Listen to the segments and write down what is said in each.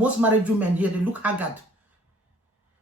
most married women here, they look haggard.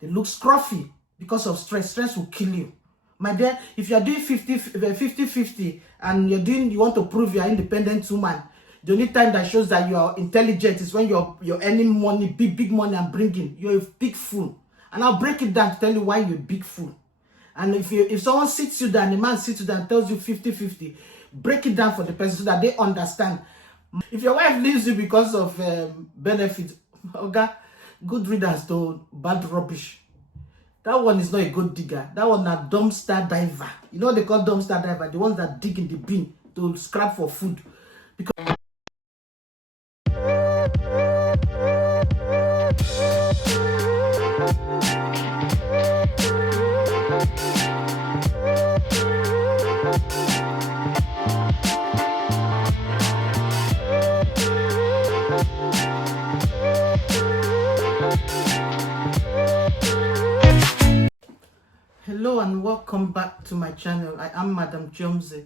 They look scruffy because of stress. Stress will kill you. My dear, if you're doing 50-50 and you want to prove you're an independent woman, the only time that shows that you're intelligent is when you're earning money, big money and bringing. You're a big fool. And I'll break it down to tell you why you're a big fool. And if someone sits you down, a man sits you down and tells you 50-50, break it down for the person so that they understand. If your wife leaves you because of benefits, okay, good readers to bad rubbish. That one is not a good digger. That one is a dumpster diver. You know what they call dumpster diver? The ones that dig in the bin to scrap for food. Because hello and welcome back to my channel. I am Madam Jomze.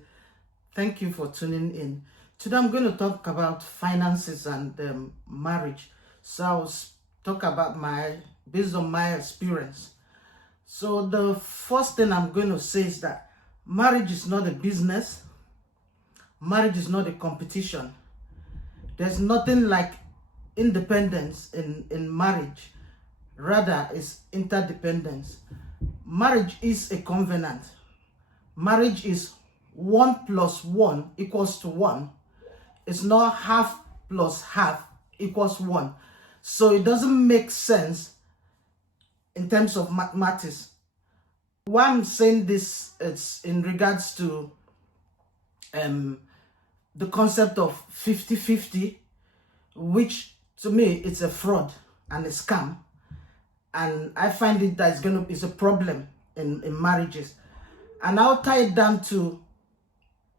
Thank you for tuning in. Today I'm going to talk about finances and marriage. So I'll talk about based on my experience. So the first thing I'm going to say is that marriage is not a business. Marriage is not a competition. There's nothing like independence in marriage. Rather, it's interdependence. Marriage is a covenant. Marriage is 1 + 1 = 1. It's not half plus half equals 1. So it doesn't make sense in terms of mathematics. Why I'm saying this is in regards to the concept of 50-50, which to me it's a fraud and a scam. And I find it that it's a problem in marriages. And I'll tie it down to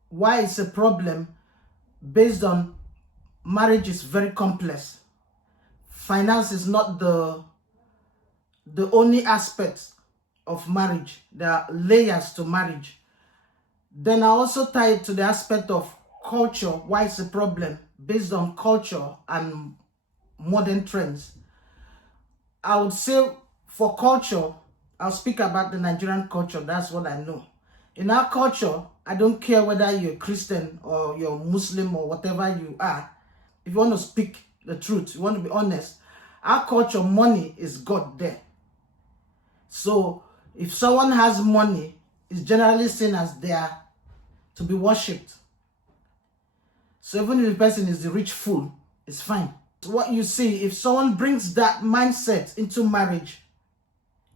why it's a problem based on marriage is very complex. Finance is not the only aspect of marriage. There are layers to marriage. Then I also tie it to the aspect of culture, why it's a problem based on culture and modern trends. I would say for culture, I'll speak about the Nigerian culture. That's what I know. In our culture, I don't care whether you're Christian or you're Muslim or whatever you are. If you want to speak the truth, you want to be honest, our culture, money is God there. So if someone has money, it's generally seen as there to be worshipped. So even if the person is the rich fool, it's fine. What you see, if someone brings that mindset into marriage,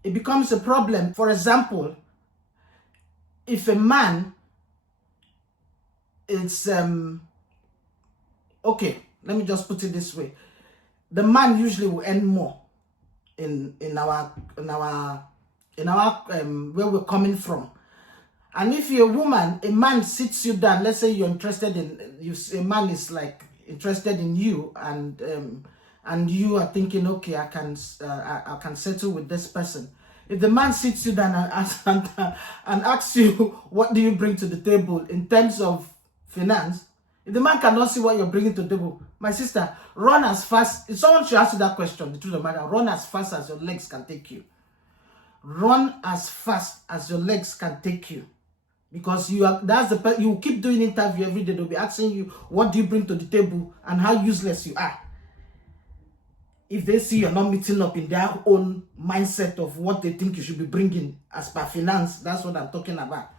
it becomes a problem. For example, if a man is okay, let me just put it this way. The man usually will earn more in our where we're coming from. And if you're a woman, a man sits you down, let's say you're interested in a man is like interested in you, and you are thinking, okay, I can settle with this person. If the man sits you down and asks you, what do you bring to the table in terms of finance? If the man cannot see what you're bringing to the table, my sister, run as fast. If someone should ask you that question, the truth of the matter, run as fast as your legs can take you. Run as fast as your legs can take you. Because you will keep doing interview every day. They'll be asking you, what do you bring to the table and how useless you are. If they see you're not meeting up in their own mindset of what they think you should be bringing as per finance, that's what I'm talking about.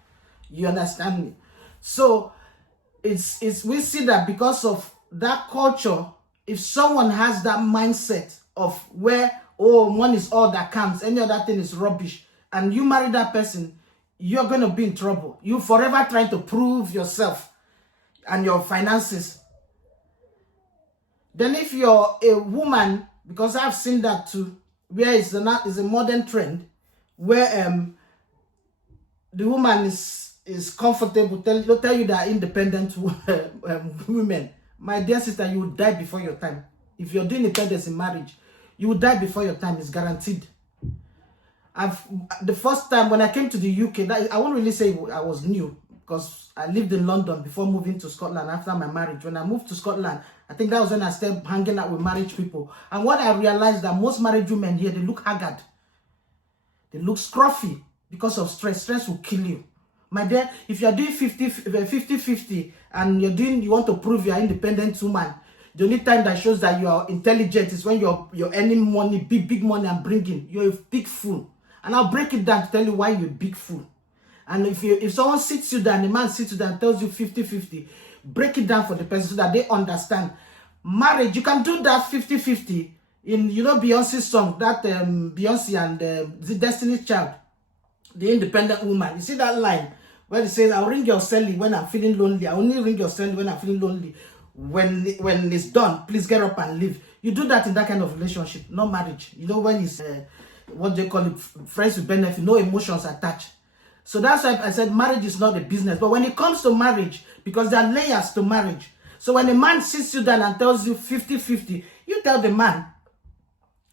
You understand me? So we see that because of that culture, if someone has that mindset of where, money is all that counts, any other thing is rubbish, and you marry that person, you're going to be in trouble. You forever trying to prove yourself and your finances. Then if you're a woman, because I've seen that too, where it's a modern trend, where the woman is comfortable, they'll tell you that independent women. My dear sister, you will die before your time. If you're doing independence in marriage, you will die before your time. It's guaranteed. The first time when I came to the UK, I won't really say I was new because I lived in London before moving to Scotland after my marriage. When I moved to Scotland, I think that was when I started hanging out with married people. And what I realized that most married women here, they look haggard. They look scruffy because of stress. Stress will kill you. My dear, if you're doing 50-50 and you want to prove you're an independent woman, the only time that shows that you are intelligent is when you're earning money, big money and bringing. You're a big fool. And I'll break it down to tell you why you're a big fool. And if someone sits you down, a man sits you down and tells you 50-50, break it down for the person so that they understand. Marriage, you can do that 50-50 in, Beyonce's song, that Beyonce and the Destiny's Child, the independent woman. You see that line where it says, I'll ring your celly when I'm feeling lonely. I only ring your celly when I'm feeling lonely. When it's done, please get up and leave. You do that in that kind of relationship, not marriage. When it's, what they call it, friends with benefit, no emotions attached. So that's why I said marriage is not a business. But when it comes to marriage, because there are layers to marriage. So when a man sits you down and tells you 50-50, you tell the man,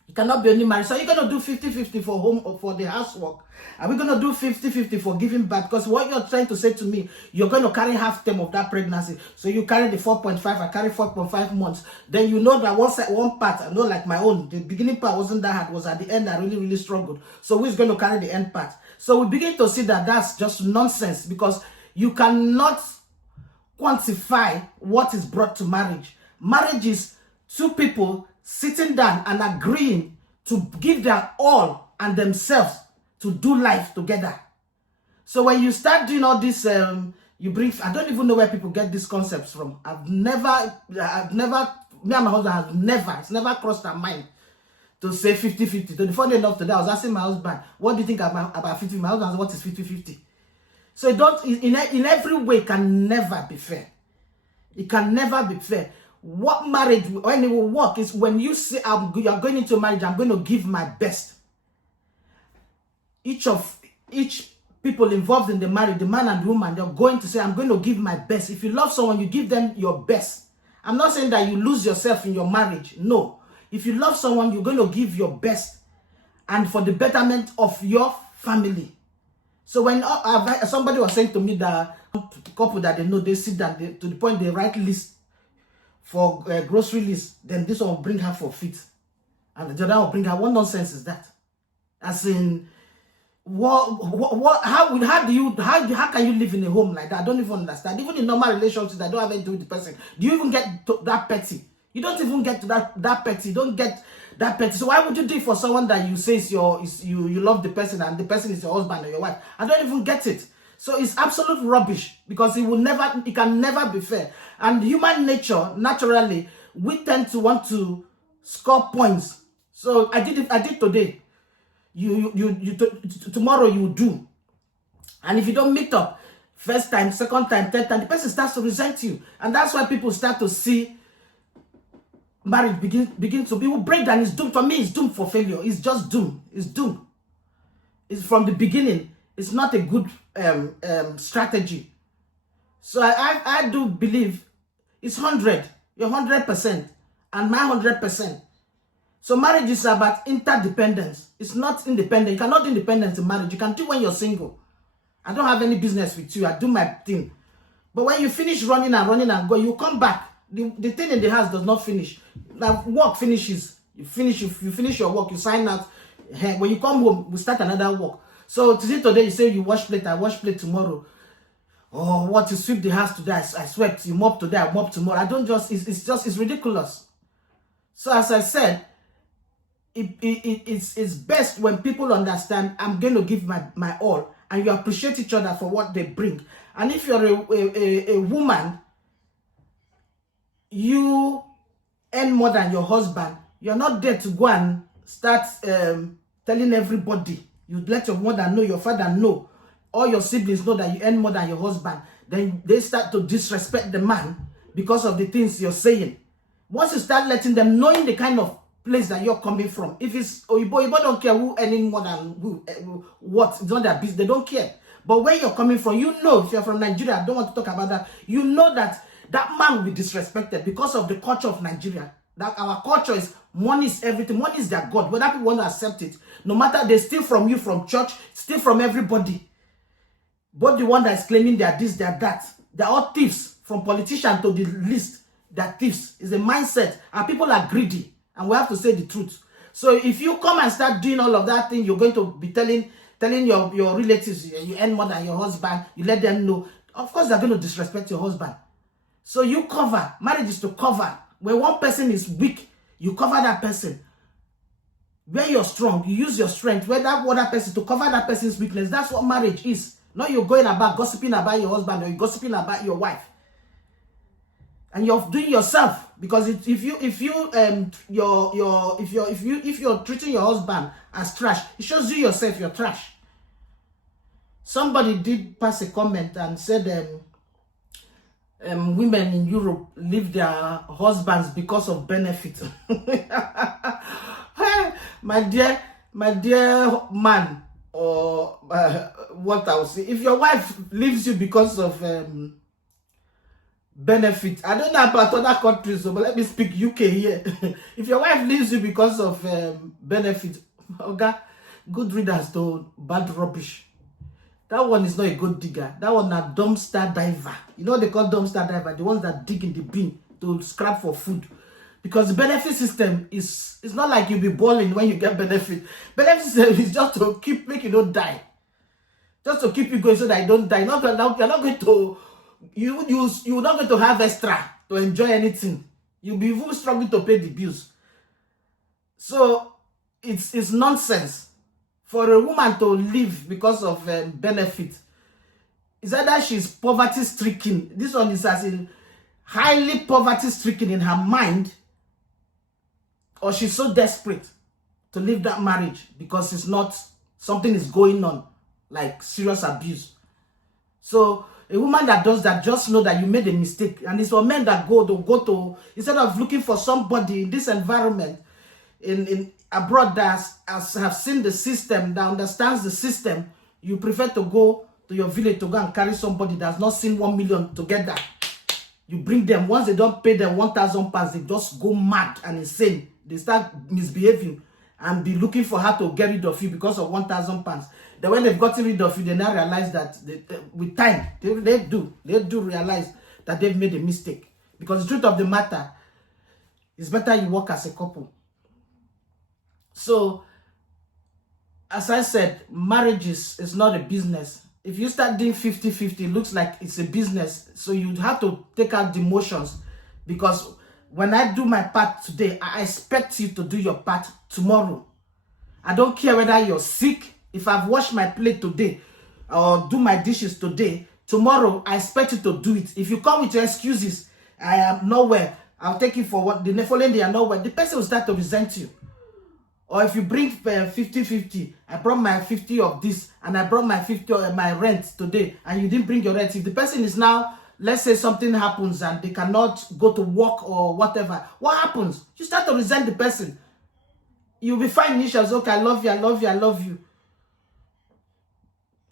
you cannot be only married. So you're going to do 50-50 for home or for the housework. Are we going to do 50-50 for giving birth? Because what you're trying to say to me, you're going to carry half term of that pregnancy. So you carry the 4.5, I carry 4.5 months. Then you know that one part, I know like my own, the beginning part wasn't that hard, was at the end I really struggled. So who's going to carry the end part? So we begin to see that that's just nonsense, because you cannot quantify what is brought to marriage. Marriage is two people sitting down and agreeing to give their all and themselves to do life together. So when you start doing all this, you bring, I don't even know where people get these concepts from. I've never, me and my husband have never, it's never crossed our mind to say 50-50. So the funny enough today, I was asking my husband, what do you think about 50? My husband said, what is 50-50? So it don't, in every way, it can never be fair. It can never be fair. What marriage, when it will work, is when you say, you're going into marriage, I'm going to give my best. Each people involved in the marriage, the man and the woman, they're going to say, I'm going to give my best. If you love someone, you give them your best. I'm not saying that you lose yourself in your marriage. No. If you love someone, you're going to give your best, and for the betterment of your family. So when somebody was saying to me that couple that they know, they sit down, to the point they write list for grocery list, then this one will bring her for feet, and the other will bring her. What nonsense is that? As in, how can you live in a home like that? I don't even understand. Even in normal relationships that don't have anything to do with the person, do you even get to that petty? You don't even get to that petty. You don't get that petty. So why would you do it for someone that you say is you love the person and the person is your husband or your wife? I don't even get it. So it's absolute rubbish, because it can never be fair. And human nature, naturally, we tend to want to score points. So I did today. Tomorrow you do. And if you don't meet up, first time, second time, third time, the person starts to resent you. And that's why people start to see marriage begin to be, will break down. It's doomed. For me, it's doomed for failure. It's just doomed. It's doomed. It's from the beginning. It's not a good strategy. So I do believe it's 100. You're 100%. And my 100%. So marriage is about interdependence. It's not independent. You cannot do independence in marriage. You can do when you're single. I don't have any business with you. I do my thing. But when you finish running and go, you come back. The thing in the house does not finish. Like work finishes. You finish your work, you sign out. When you come home, we start another work. So today you say you wash plate, I wash plate tomorrow. Oh, what, you sweep the house today, I swept. You mop today, I mop tomorrow. I don't just, it's ridiculous. So as I said, it's best when people understand I'm going to give my all, and you appreciate each other for what they bring. And if you're a woman, you earn more than your husband, you're not there to go and start telling everybody. You let your mother know, your father know, all your siblings know that you earn more than your husband. Then they start to disrespect the man because of the things you're saying. Once you start letting them, knowing the kind of place that you're coming from, if it's Oyibo don't care who earning more than who, what, it's not their business, they don't care. But where you're coming from, you know, if you're from Nigeria, I don't want to talk about that, you know that man will be disrespected because of the culture of Nigeria. That our culture is money is everything. Money is their God. Whether people want to accept it, no matter, they steal from you, from church, steal from everybody. But the one that is claiming they are this, they are that, they're all thieves, from politician to the least. They're thieves. It's a mindset. And people are greedy. And we have to say the truth. So if you come and start doing all of that thing, you're going to be telling your relatives you earn more than your husband. You let them know. Of course, they're going to disrespect your husband. So you cover. Marriage is to cover. When one person is weak, you cover that person. Where you're strong, you use your strength. Where that other person, to cover that person's weakness. That's what marriage is. Not you're going about gossiping about your husband or you're gossiping about your wife. And you're doing yourself, because if you're treating your husband as trash, it shows you yourself you're trash. Somebody did pass a comment and said women in Europe leave their husbands because of benefit. my dear man, or what I would say, if your wife leaves you because of benefit, I don't know about other countries, but let me speak UK here. If your wife leaves you because of benefit, okay, good riddance to bad rubbish. That one is not a good digger. That one a dumpster diver. You know what they call dumpster diver? The ones that dig in the bin to scrap for food. Because the benefit system is, it's not like you'll be balling when you get benefit. Benefit system is just to make you don't die. Just to keep you going so that you don't die. You're not going to, you're not going to have extra to enjoy anything. You'll be even struggling to pay the bills. So it's nonsense for a woman to live because of benefit. It's either she's poverty stricken. This one is as in highly poverty stricken in her mind, or she's so desperate to leave that marriage because it's not, something is going on, like serious abuse. So a woman that does that, just know that you made a mistake. And it's for men that go to instead of looking for somebody in this environment, in abroad that have seen the system, that understands the system, you prefer to go to your village to go and carry somebody that's not seen 1 million together. You bring them, once they don't pay them 1,000 pounds, they just go mad and insane. They start misbehaving and be looking for her to get rid of you because of 1,000 pounds. Then when they've gotten rid of you, they now realize that with time, they do realize that they've made a mistake. Because the truth of the matter, it's better you work as a couple. So, as I said, marriage is not a business. If you start doing 50-50, it looks like it's a business. So you have to take out the emotions. Because when I do my part today, I expect you to do your part tomorrow. I don't care whether you're sick. If I've washed my plate today or do my dishes today, tomorrow I expect you to do it. If you come with your excuses, I am nowhere, I'll take you for what the following day are nowhere, the person will start to resent you. Or if you bring 50-50, I brought my 50 of this and I brought my 50 of my rent today and you didn't bring your rent. If the person is now, let's say something happens and they cannot go to work or whatever, what happens? You start to resent the person. You'll be fine initially, okay, I love you, I love you, I love you.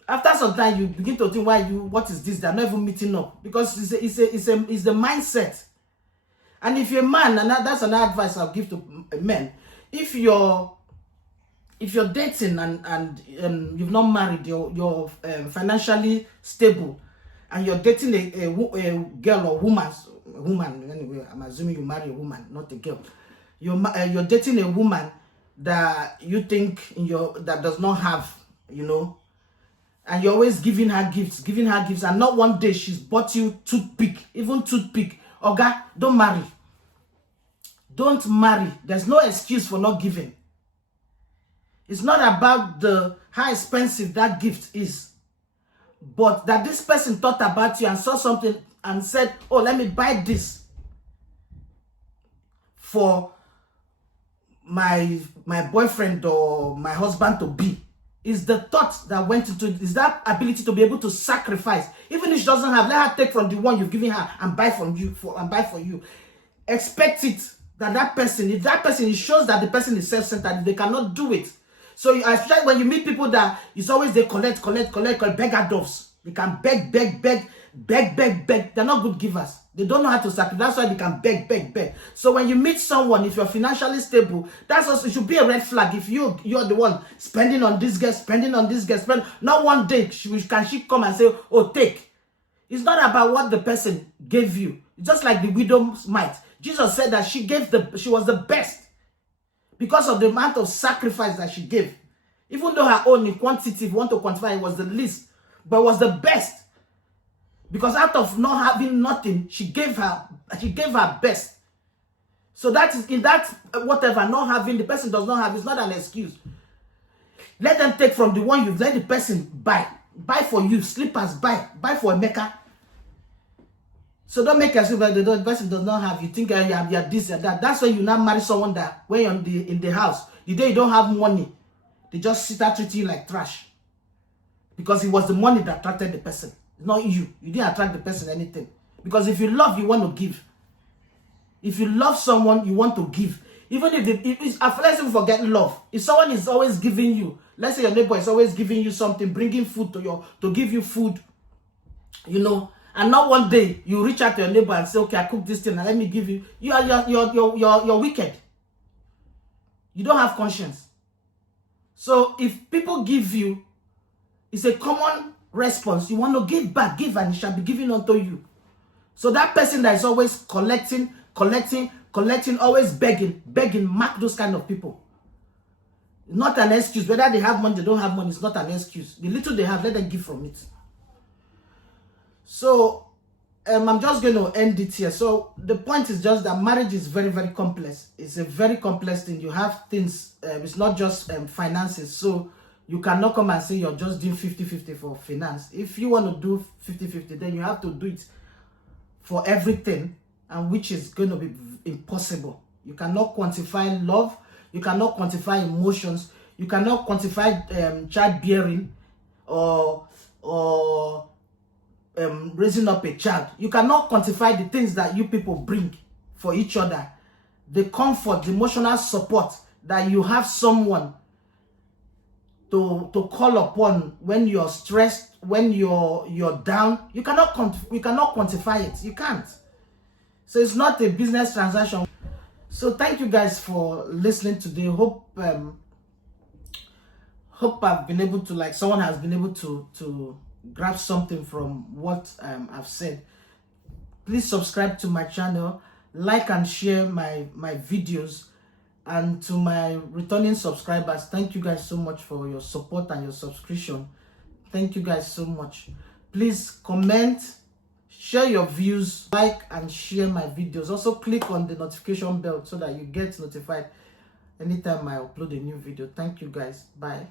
After some time, you begin to think, what is this? They're not even meeting up. Because it's the mindset. And if you're a man, and that's another advice I'll give to men. If you're dating and you've not married, you're financially stable, and you're dating a girl or woman anyway, I'm assuming you marry a woman, not a girl. You're dating a woman that you think that does not have, and you're always giving her gifts, and not one day she's bought you toothpick. Oga, don't marry. Don't marry. There's no excuse for not giving. It's not about how expensive that gift is, but that this person thought about you and saw something and said, oh, let me buy this for my boyfriend or my husband to be. Is the thought that went into it, is that ability to be able to sacrifice. Even if she doesn't have, let her take from the one you've given her and buy from you and buy for you. Expect it that person, if that person, it shows that the person is self-centered, they cannot do it. So especially when you meet people that it's always they collect, beggar doves. They can beg. They're not good givers. They don't know how to sacrifice. That's why they can beg. So when you meet someone, if you're financially stable, that's also, it should be a red flag. If you're the one spending on this girl, spend. Not one day can she come and say, oh, take. It's not about what the person gave you. It's just like the widow's mite. Jesus said that she was the best because of the amount of sacrifice that she gave. Even though her own in quantity, if you want to quantify, it was the least, but it was the best. Because out of not having nothing, she gave her best. So that is in that whatever not having the person does not have, it's not an excuse. Let them take from the one you let the person buy for you slippers, buy for a maker. So don't make yourself like the person does not have. You think you are this and that. That's when you now marry someone that when you're in the house, the day you don't have money, they just start treating you like trash. Because it was the money that attracted the person, not you. You didn't attract the person anything. Because if you love, you want to give. If you love someone, you want to give. Even if let's even forget love. If someone is always giving you, let's say your neighbor is always giving you something, bringing food to give you food, you know, and not one day you reach out to your neighbor and say, okay, I cook this thing and let me give you. You're wicked. You don't have conscience. So if people give you, it's a common response. You want to give back, give and it shall be given unto you. So that person that is always collecting, always begging, mark those kind of people. Not an excuse. Whether they have money, they don't have money, it's not an excuse. The little they have, let them give from it. So, I'm just going to end it here. So, the point is just that marriage is very, very complex. It's a very complex thing. You have things, it's not just finances. So, you cannot come and say you're just doing 50-50 for finance. If you want to do 50-50, then you have to do it for everything, and which is going to be impossible. You cannot quantify love. You cannot quantify emotions. You cannot quantify childbearing or raising up a child. You cannot quantify the things that you people bring for each other. The comfort, the emotional support that you have someone to call upon when you're stressed, when you're down. You cannot quantify it. You can't. So it's not a business transaction. So thank you guys for listening today. Hope I've been able to, like, someone has been able to grab something from what I've said. Please subscribe to my channel, like and share my videos, and to my returning subscribers, thank you guys so much for your support and your subscription. Thank you guys so much. Please comment, share your views, like and share my videos. Also click on the notification bell so that you get notified anytime I upload a new video. Thank you guys. Bye.